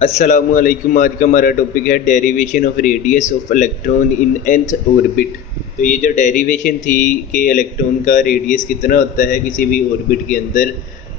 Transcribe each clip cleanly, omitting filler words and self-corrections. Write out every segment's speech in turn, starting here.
अस्सलामुअलैकुम। आज का हमारा टॉपिक है derivation of radius of electron in nth orbit. तो ये जो डेरिवेशन थी कि इलेक्ट्रॉन का रेडियस कितना होता है किसी भी ऑर्बिट के अंदर,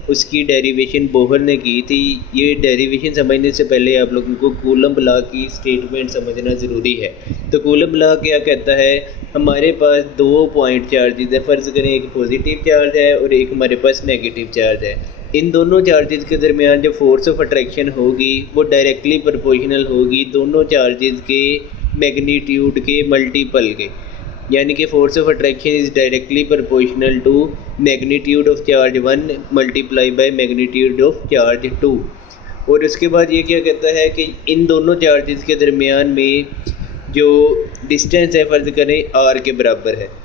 उसकी डेरिवेशन बोहर ने की थी। ये डेरिवेशन समझने से पहले आप लोगों को कूलम्ब लॉ की स्टेटमेंट समझना ज़रूरी है। तो कूलम्ब लॉ क्या कहता है, हमारे पास दो पॉइंट चार्जेस है। फ़र्ज़ करें एक पॉजिटिव चार्ज है और एक हमारे पास नेगेटिव चार्ज है। इन दोनों चार्जेस के दरमियान जो फोर्स ऑफ अट्रैक्शन होगी वो डायरेक्टली प्रोपोर्शनल होगी दोनों चार्जेस के मैग्नीट्यूड के मल्टीपल के, यानी कि force of attraction is directly proportional to magnitude of charge 1 multiply by magnitude of charge 2। और उसके बाद ये क्या कहता है कि इन दोनों चार्जेस के दरमियान में जो डिस्टेंस है फ़र्ज़ करें r के बराबर है,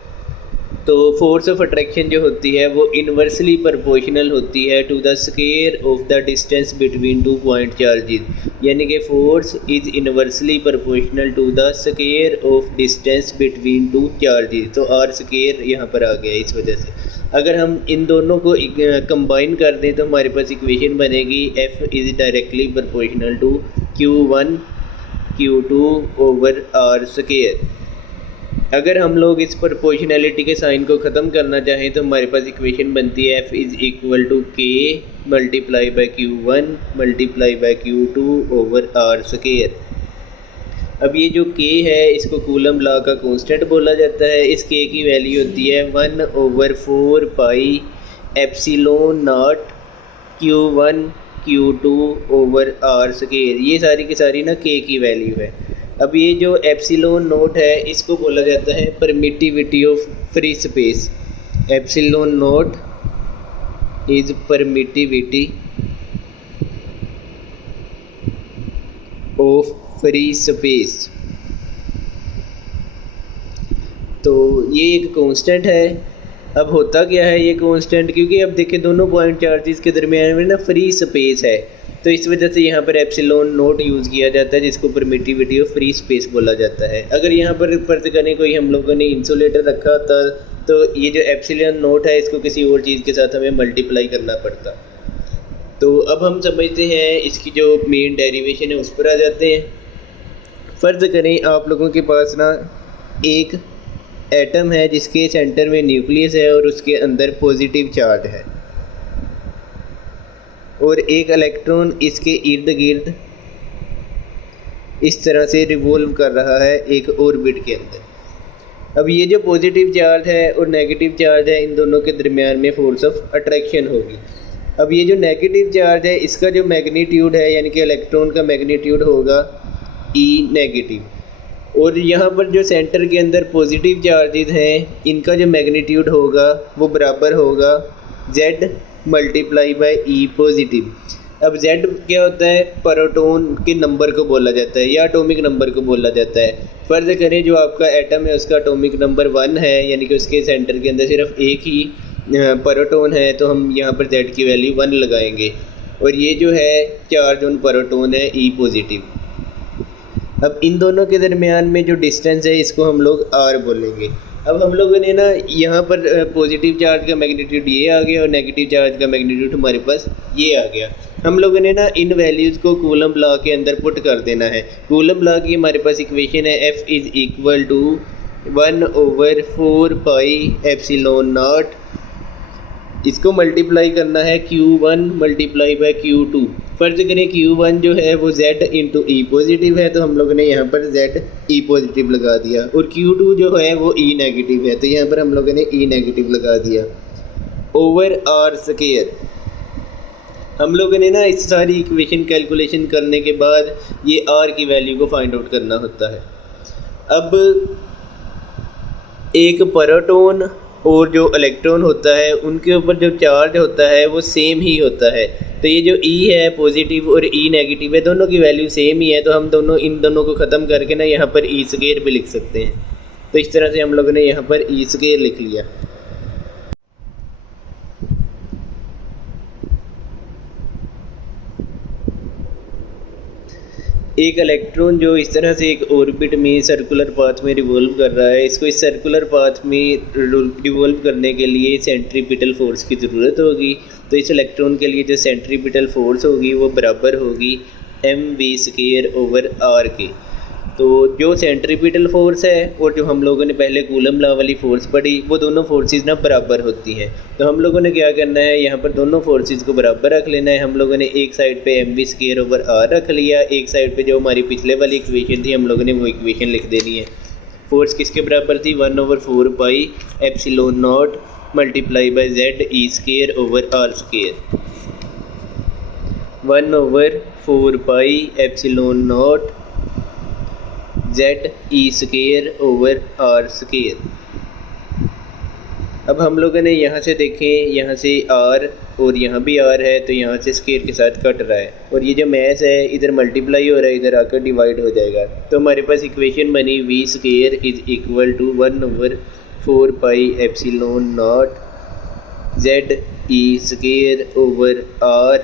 तो फोर्स ऑफ अट्रैक्शन जो होती है वो इन्वर्सली प्रोपोर्शनल होती है to the square of the distance between two point charges, यानी कि force is inversely proportional to the square of distance between two charges. तो आर स्क्वायर यहाँ पर आ गया इस वजह से। अगर हम इन दोनों को कंबाइन कर दें तो हमारे पास इक्वेशन बनेगी F is directly proportional to Q1 Q2 over R square. अगर हम लोग इस प्रोपोर्शनैलिटी के साइन को ख़त्म करना चाहें तो हमारे पास इक्वेशन बनती है F is equal to K multiply by Q1 multiply by Q2 over R square. अब ये जो K है इसको कूलम्ब लॉ का कांस्टेंट बोला जाता है। इस K की वैल्यू होती है 1/4 pi epsilon naught Q1 Q2 over R square. ये सारी की सारी ना K की वैल्यू है। अब ये जो एप्सिलॉन नोट है इसको बोला जाता है permittivity of free space. Epsilon note is permittivity of free space. तो ये एक कांस्टेंट है। अब होता क्या है ये कांस्टेंट, क्योंकि अब देखिए दोनों पॉइंट चार्जेस के दरमियान में ना फ्री स्पेस है, तो इस वजह से यहाँ पर एप्सिलॉन नोट यूज़ किया जाता है जिसको परमिटिविटी ऑफ फ्री स्पेस बोला जाता है। अगर यहाँ पर फर्ज करें कोई हम लोगों ने इंसुलेटर रखा होता तो ये जो एप्सिलॉन नोट है इसको किसी और चीज़ के साथ हमें मल्टीप्लाई करना पड़ता। तो अब हम समझते हैं इसकी जो मेन डेरिवेशन है उस पर आ जाते हैं। फ़र्ज़ करें आप लोगों के पास ना एक एटम है जिसके सेंटर में न्यूक्लियस है और उसके अंदर पॉजिटिव चार्ज है, और एक इलेक्ट्रॉन इसके इर्द गिर्द इस तरह से रिवॉल्व कर रहा है एक ऑर्बिट के अंदर। अब ये जो पॉजिटिव चार्ज है और नेगेटिव चार्ज है इन दोनों के दरमियान में फोर्स ऑफ अट्रैक्शन होगी। अब ये जो नेगेटिव चार्ज है इसका जो मैग्नीट्यूड है यानी कि इलेक्ट्रॉन का मैग्नीट्यूड होगा E नेगेटिव, और यहाँ पर जो सेंटर के अंदर पॉजिटिव चार्जेस हैं इनका जो मैग्नीट्यूड होगा वो बराबर होगा Z multiply by E positive. अब Z क्या होता है, प्रोटॉन के नंबर को बोला जाता है या एटॉमिक नंबर को बोला जाता है। फ़र्ज़ करें जो आपका एटम है उसका एटॉमिक नंबर 1 है, यानी कि उसके सेंटर के अंदर सिर्फ एक ही प्रोटॉन है, तो हम यहाँ पर Z की वैल्यू 1 लगाएंगे, और ये जो है चार्ज ऑन प्रोटॉन है E पॉजिटिव। अब इन दोनों के दरमियान में जो डिस्टेंस है इसको हम लोग R बोलेंगे। अब हम लोगों ने ना यहाँ पर पॉजिटिव चार्ज का मैग्नीट्यूड ये आ गया और नेगेटिव चार्ज का मैग्नीट्यूड हमारे पास ये आ गया। हम लोगों ने ना इन वैल्यूज़ को कूलम्ब लॉ के अंदर पुट कर देना है। कूलम्ब लॉ की हमारे पास इक्वेशन है F is equal to 1/4 pi epsilon naught, इसको मल्टीप्लाई करना है Q1 मल्टीप्लाई बाय Q2। फ़र्ज़ करें Q1 जो है वो Z इंटू E पॉजिटिव है, तो हम लोगों ने यहाँ पर Z E पॉजिटिव लगा दिया, और Q2 जो है वो E नेगेटिव है, तो यहाँ पर हम लोगों ने E नेगेटिव लगा दिया ओवर आर स्क्वायर। हम लोगों ने ना इस सारी इक्वेशन कैलकुलेशन करने के बाद ये R की वैल्यू को फाइंड आउट करना होता है। अब एक प्रोटॉन और जो इलेक्ट्रॉन होता है उनके ऊपर जो चार्ज होता है वो सेम ही होता है। तो ये जो E है पॉजिटिव और E नेगेटिव है, दोनों की वैल्यू सेम ही है, तो हम इन दोनों को ख़त्म करके ना यहाँ पर E स्क्वायर भी लिख सकते हैं। तो इस तरह से हम लोगों ने यहाँ पर E स्क्वायर लिख लिया। एक इलेक्ट्रॉन जो इस तरह से एक ऑर्बिट में सर्कुलर पाथ में रिवॉल्व कर रहा है, इसको इस सर्कुलर पाथ में रिवॉल्व करने के लिए सेंट्रीपिटल फोर्स की ज़रूरत होगी। तो इस इलेक्ट्रॉन के लिए जो सेंट्रीपिटल फोर्स होगी वो बराबर होगी mv² ओवर r के। तो जो सेंट्रीपिटल फोर्स है और जो हम लोगों ने पहले कूलम लॉ वाली फोर्स पढ़ी, वो दोनों फोर्सेस ना बराबर होती हैं। तो हम लोगों ने क्या करना है, यहाँ पर दोनों फोर्सेस को बराबर रख लेना है। हम लोगों ने एक साइड पे mv² ओवर r रख लिया, एक साइड पे जो हमारी पिछले वाली इक्वेशन थी हम लोगों ने वो इक्वेशन लिख देनी है। फोर्स किसके बराबर थी, 1/4 pi epsilon naught multiply by ZE² over r²। 1/4 pi epsilon naught ZE² over r²। अब हम लोगों ने यहाँ से देखें, यहाँ से r और यहाँ भी r है, तो यहाँ से स्केयर के साथ कट रहा है, और ये जो मैथ है इधर मल्टीप्लाई हो रहा है, इधर आकर डिवाइड हो जाएगा। तो हमारे पास इक्वेशन बनी v² is equal to 1/4 pi epsilon naught ZE² over r,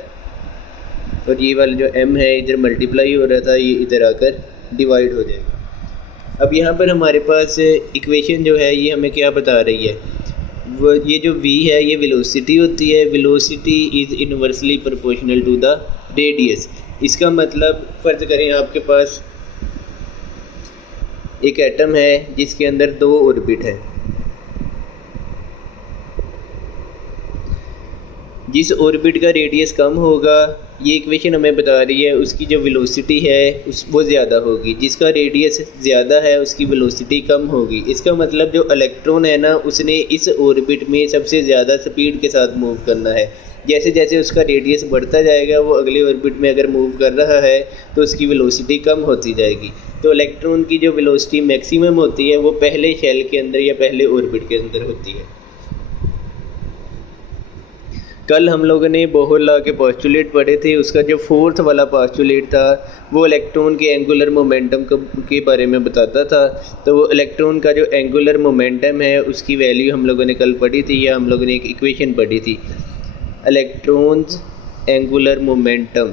और ये वाला जो m है इधर मल्टीप्लाई हो रहा था, ये इधर आकर डिवाइड हो जाएगा। अब यहाँ पर हमारे पास इक्वेशन जो है ये हमें क्या बता रही है, वो ये जो v है ये वेलोसिटी होती है। Velocity is inversely proportional to the radius. इसका मतलब फ़र्ज़ करें आपके पास एक एटम है जिसके अंदर 2 ऑर्बिट है। जिस ऑर्बिट का रेडियस कम होगा, ये इक्वेशन हमें बता रही है उसकी जो वेलोसिटी है वो ज़्यादा होगी, जिसका रेडियस ज़्यादा है उसकी वेलोसिटी कम होगी। इसका मतलब जो इलेक्ट्रॉन है ना, उसने इस ऑर्बिट में सबसे ज़्यादा स्पीड के साथ मूव करना है। जैसे जैसे उसका रेडियस बढ़ता जाएगा, वो अगले ऑर्बिट में अगर मूव कर रहा है तो उसकी वेलोसिटी कम होती जाएगी। तो इलेक्ट्रॉन की जो वेलोसिटी मैक्सिमम होती है वो पहले शेल के अंदर या पहले ऑर्बिट के अंदर होती है। कल हम लोगों ने बोहर लॉ के पोस्टुलेट पढ़े थे, उसका जो 4th वाला पोस्टुलेट था वो इलेक्ट्रॉन के एंगुलर मोमेंटम के बारे में बताता था। तो वो इलेक्ट्रॉन का जो एंगुलर मोमेंटम है उसकी वैल्यू हम लोगों ने कल पढ़ी थी, या हम लोगों ने एक इक्वेशन पढ़ी थी, इलेक्ट्रॉन्स एंगुलर मोमेंटम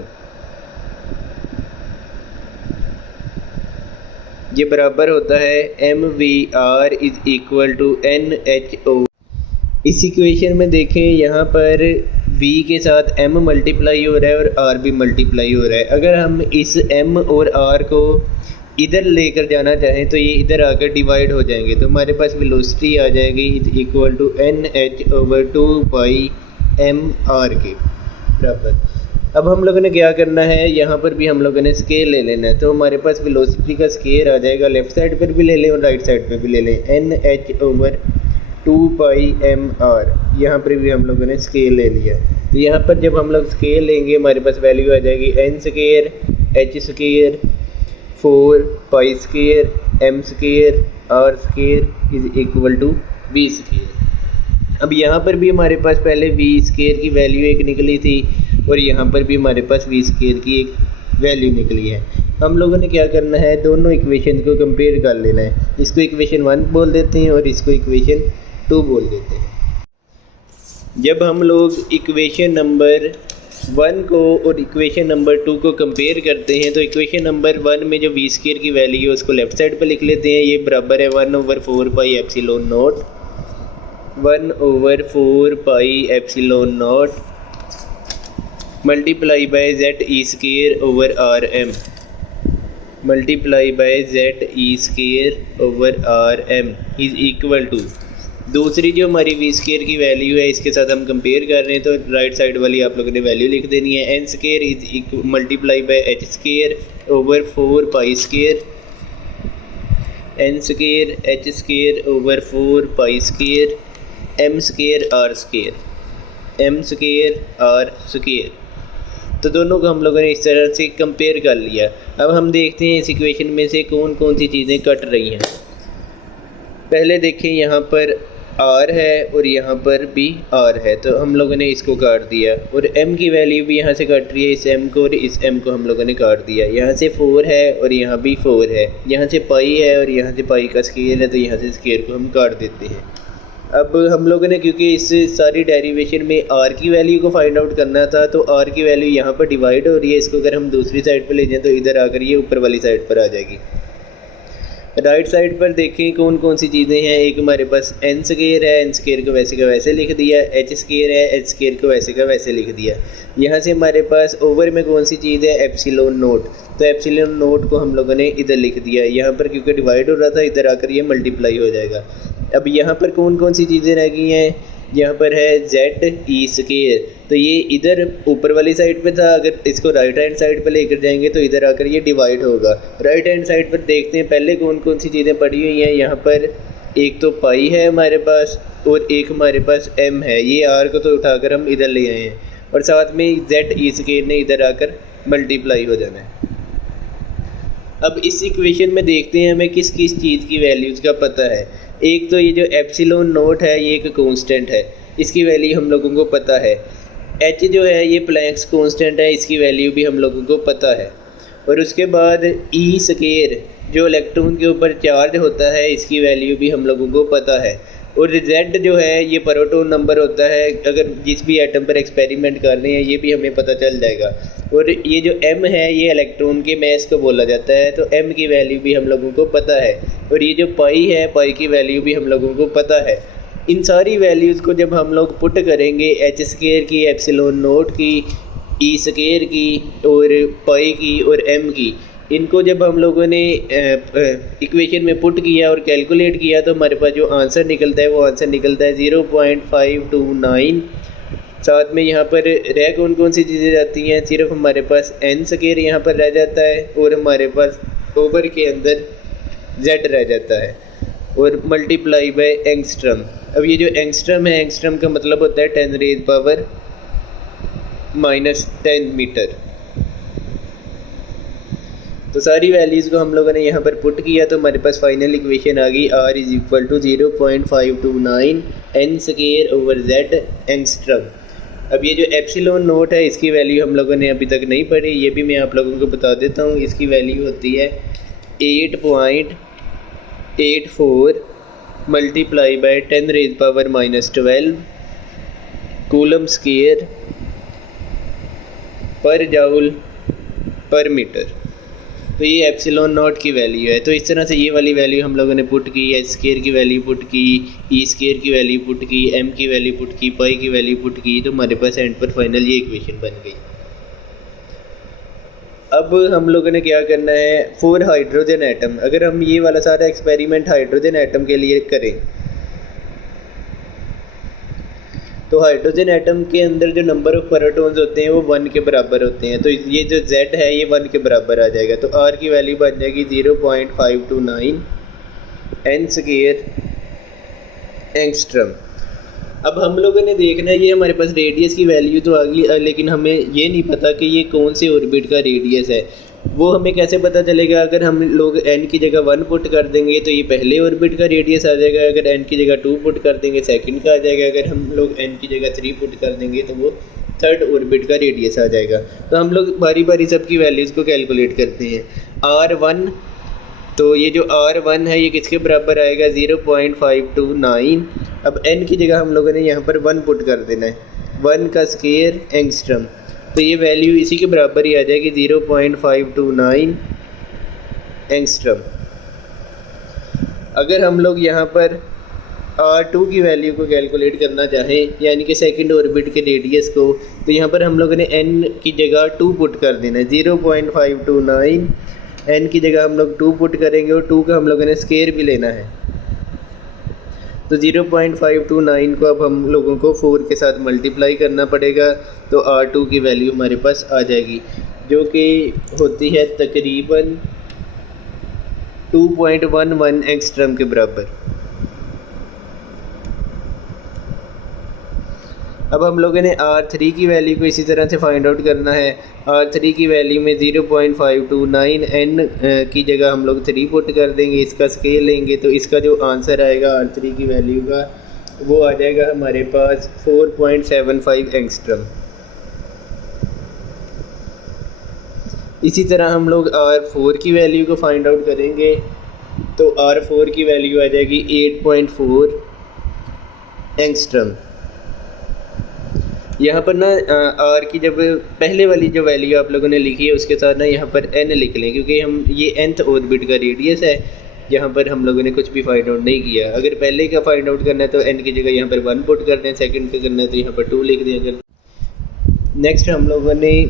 ये बराबर होता है mvr is equal to NHO। इस इक्वेशन में देखें, यहाँ पर v के साथ m मल्टीप्लाई हो रहा है और r भी मल्टीप्लाई हो रहा है। अगर हम इस m और r को इधर लेकर जाना चाहें तो ये इधर आकर डिवाइड हो जाएंगे, तो हमारे पास वेलोसिटी आ जाएगी equal to NH/2 pi mr के बराबर। अब हम लोगों ने क्या करना है, यहाँ पर भी हम लोगों ने स्केल ले लेना है। तो हमारे पास वेलोसिटी का स्केल आ जाएगा, लेफ़्ट साइड पर भी ले लें और राइट साइड पर भी ले लें, NH/2 पाई mr। यहाँ पर भी हम लोगों ने स्केल ले लिया। तो यहाँ पर जब हम लोग स्केल लेंगे हमारे पास वैल्यू आ जाएगी n² h² 4 पाई² m² r² is equal to v²। अब यहाँ पर भी हमारे पास पहले v² की वैल्यू एक निकली थी और यहाँ पर भी हमारे पास v² की एक वैल्यू निकली है। हम लोगों ने क्या करना है, दोनों इक्वेशन को कंपेयर कर लेना है। इसको इक्वेशन 1 बोल देते हैं और इसको इक्वेशन 2 बोल देते हैं। जब हम लोग इक्वेशन नंबर 1 को और इक्वेशन नंबर 2 को कंपेयर करते हैं, तो इक्वेशन नंबर 1 में जो v² की वैल्यू है उसको लेफ़्ट साइड पर लिख लेते हैं। ये बराबर है 1/4 pi epsilon naught 1/4 pi epsilon naught multiply by ZE² over RM multiply by ZE² over RM is equal to, दूसरी जो हमारी v² की वैल्यू है इसके साथ हम कंपेयर कर रहे हैं, तो राइट साइड वाली आप लोगों ने वैल्यू लिख देनी है, n² is multiply by h² over 4 पाई² n² h² over 4 पाई² m² r²। तो दोनों को हम लोगों ने इस तरह से कंपेयर कर लिया। अब हम देखते हैं इस इक्वेशन में से कौन कौन सी चीज़ें कट रही हैं। पहले देखें, यहाँ पर r है और यहाँ पर भी r है, तो हम लोगों ने इसको काट दिया, और m की वैल्यू भी यहाँ से कट रही है, इस m को और इस m को हम लोगों ने काट दिया। यहाँ से 4 है और यहाँ भी 4 है, यहाँ से पाई है और यहाँ से पाई का स्केयर है, तो यहाँ से स्केयर को हम काट देते हैं। अब हम लोगों ने क्योंकि इस सारी डेरिवेशन में r की वैल्यू को फाइंड आउट करना था, तो r की वैल्यू यहाँ पर डिवाइड हो रही है। इसको अगर हम दूसरी साइड पर ले जाएं तो इधर आकर ये ऊपर वाली साइड पर आ जाएगी। राइट साइड पर देखें कौन कौन सी चीज़ें हैं। एक हमारे पास एन स्केयर है, एन स्केयर को वैसे का वैसे लिख दिया। एच स्केयर है, एच स्केयर को वैसे का वैसे लिख दिया। यहाँ से हमारे पास ओवर में कौन सी चीज़ है, एप्सिलॉन नोट। तो एप्सिलॉन नोट को हम लोगों ने इधर लिख दिया। यहाँ पर क्योंकि डिवाइड हो रहा था, इधर आकर ये मल्टीप्लाई हो जाएगा। अब यहाँ पर कौन कौन सी चीज़ें रह गई हैं, यहाँ पर है जेड ई स्केयर। तो ये इधर ऊपर वाली साइड पे था, अगर इसको राइट हैंड साइड पे लेकर जाएंगे तो इधर आकर ये डिवाइड होगा। राइट हैंड साइड पर देखते हैं पहले कौन कौन सी चीज़ें पड़ी हुई हैं। यहाँ पर एक तो पाई है हमारे पास, और एक हमारे पास एम है। ये आर को तो उठाकर हम इधर ले आए हैं, और साथ में जेड ई स्केयर ने इधर आकर मल्टीप्लाई हो जाना है। अब इस इक्वेशन में देखते हैं हमें किस किस चीज़ की वैल्यूज़ का पता है। एक तो ये जो एप्सिलॉन नोट है ये एक कांस्टेंट है, इसकी वैल्यू हम लोगों को पता है। एच जो है ये प्लैंक्स कांस्टेंट है, इसकी वैल्यू भी हम लोगों को पता है। और उसके बाद ई स्केयर जो इलेक्ट्रॉन के ऊपर चार्ज होता है, इसकी वैल्यू भी हम लोगों को पता है। और जेड जो है ये प्रोटॉन नंबर होता है, अगर जिस भी एटम पर एक्सपेरिमेंट कर रहे हैं ये भी हमें पता चल जाएगा। और ये जो एम है ये इलेक्ट्रॉन के मास को बोला जाता है, तो एम की वैल्यू भी हम लोगों को पता है। और ये जो पाई है, पाई की वैल्यू भी हम लोगों को पता है। इन सारी वैल्यूज़ को जब हम लोग पुट करेंगे, एच स्केयर की, एप्सिलॉन नोट की, ई स्केयर की, और पाई की और एम की, इनको जब हम लोगों ने इक्वेशन में पुट किया और कैलकुलेट किया तो हमारे पास जो आंसर निकलता है वो आंसर निकलता है 0.529। साथ में यहाँ पर रह कौन कौन सी चीज़ें जाती हैं, सिर्फ हमारे पास एन स्केयर यहाँ पर रह जाता है, और हमारे पास ओवर के अंदर जेड रह जाता है, और मल्टीप्लाई बाय एंगस्ट्रम। अब ये जो एंगस्ट्रम है, एंगस्ट्रम का मतलब होता है 10⁻⁻10 मीटर। तो सारी वैल्यूज़ को हम लोगों ने यहाँ पर पुट किया तो हमारे पास फाइनल इक्वेशन आ गई, R = 0.529 n square over Z angstrom. अब ये जो एप्सिलॉन नोट है इसकी वैल्यू हम लोगों ने अभी तक नहीं पढ़ी, ये भी मैं आप लोगों को बता देता हूँ। इसकी वैल्यू होती है 8.84 मल्टीप्लाई बाय 10⁻⁻12 कूलम स्केयर पर जाउल पर मीटर। तो ये एप्सिलॉन नॉट की वैल्यू है। तो इस तरह से ये वाली वैल्यू हम लोगों ने पुट की, एच स्केयर की वैल्यू पुट की, ई स्केयर की वैल्यू पुट की, एम की वैल्यू पुट की, पाई की वैल्यू पुट की, तो हमारे पास एंड पर फाइनल ये इक्वेशन बन गई। अब हम लोगों ने क्या करना है, 4 हाइड्रोजन एटम, अगर हम ये वाला सारा एक्सपेरिमेंट हाइड्रोजन एटम के लिए करें तो हाइड्रोजन एटम के अंदर जो नंबर ऑफ प्रोटॉन्स होते हैं वो 1 के बराबर होते हैं। तो ये जो Z है ये 1 के बराबर आ जाएगा। तो R की वैल्यू बन जाएगी 0.529 एन स्केयर एंगस्ट्रम। अब हम लोगों ने देखना है, ये हमारे पास रेडियस की वैल्यू तो आ गई, लेकिन हमें ये नहीं पता कि ये कौन से ऑर्बिट का रेडियस है। वो हमें कैसे पता चलेगा? अगर हम लोग n की जगह 1 पुट कर देंगे तो ये पहले ऑर्बिट का रेडियस आ जाएगा, अगर n की जगह 2 पुट कर देंगे सेकंड का आ जाएगा, अगर हम लोग n की जगह 3 पुट कर देंगे तो वो थर्ड ऑर्बिट का रेडियस आ जाएगा। तो हम लोग बारी बारी सबकी वैल्यूज़ को कैलकुलेट करते हैं। R1, तो ये जो R1 है ये किसके बराबर आएगा? 0.529। अब n की जगह हम लोगों ने यहाँ पर 1 पुट कर देना है, 1 का स्केयर एंगस्ट्रम, तो ये वैल्यू इसी के बराबर ही आ जाएगी 0.529 एंगस्ट्रम। अगर हम लोग यहाँ पर R2 की वैल्यू को कैलकुलेट करना चाहें, यानी कि सेकंड ऑर्बिट के रेडियस को, तो यहाँ पर हम लोगों ने n की जगह 2 पुट कर देना है, 0.529 n की जगह हम लोग 2 पुट करेंगे, और 2 का हम लोगों ने स्केयर भी लेना है। तो 0.529 को अब हम लोगों को 4 के साथ मल्टीप्लाई करना पड़ेगा, तो R2 की वैल्यू हमारे पास आ जाएगी, जो कि होती है तकरीबन 2.11 एंगस्ट्रम के बराबर। अब हम लोगों ने R3 की वैल्यू को इसी तरह से फाइंड आउट करना है। R3 की वैल्यू में 0.529 n की जगह हम लोग 3 पुट कर देंगे, इसका स्केल लेंगे, तो इसका जो आंसर आएगा R3 की वैल्यू का वो आ जाएगा हमारे पास 4.75 एंगस्ट्रम। इसी तरह हम लोग R4 की वैल्यू को फाइंड आउट करेंगे, तो R4 की वैल्यू आ जाएगी 8.4 एंगस्ट्रम। यहाँ पर ना R की जब पहले वाली जो वैल्यू आप लोगों ने लिखी है उसके साथ ना यहाँ पर n लिख लें, क्योंकि हम ये nth ऑर्बिट का रेडियस है, यहाँ पर हम लोगों ने कुछ भी फाइंड आउट नहीं किया। अगर पहले का फाइंड आउट करना है तो n की जगह यहाँ पर 1 पुट कर दें, सेकंड का करना है तो यहाँ पर 2 लिख दें। अगर नेक्स्ट हम लोगों ने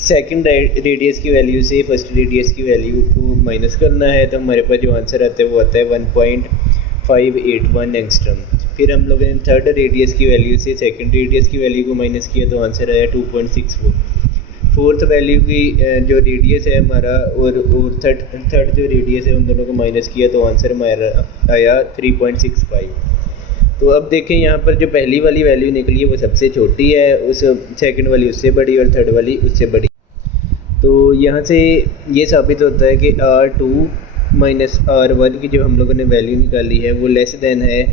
सेकंड रेडियस की वैल्यू से फर्स्ट रेडियस की वैल्यू को माइनस करना है, तो हमारे पास जो आंसर आता है वो आता है 1.581 एंगस्ट्रम। फिर हम लोगों ने थर्ड रेडियस की वैल्यू से सेकंड रेडियस की वैल्यू को माइनस किया तो आंसर आया 2.64। फोर्थ वैल्यू की जो रेडियस है हमारा और थर्ड जो रेडियस है उन दोनों को माइनस किया तो आंसर हमारा आया 3.65। तो अब देखें यहाँ पर जो पहली वाली वैल्यू निकली है वो सबसे छोटी है, उस सेकंड वाली उससे बड़ी और थर्ड वाली उससे बड़ी। तो यहाँ से ये साबित होता है कि R2 माइनस R1 की जो हम लोगों ने वैल्यू निकाली है वो लेस देन है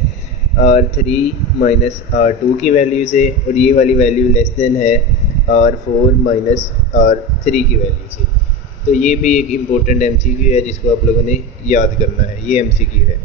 R3 माइनस R2 की वैल्यू से, और ये वाली वैल्यू लेस देन है R4 माइनस R3 की वैल्यू से। तो ये भी एक इम्पोर्टेंट MCQ है जिसको आप लोगों ने याद करना है। ये MCQ है।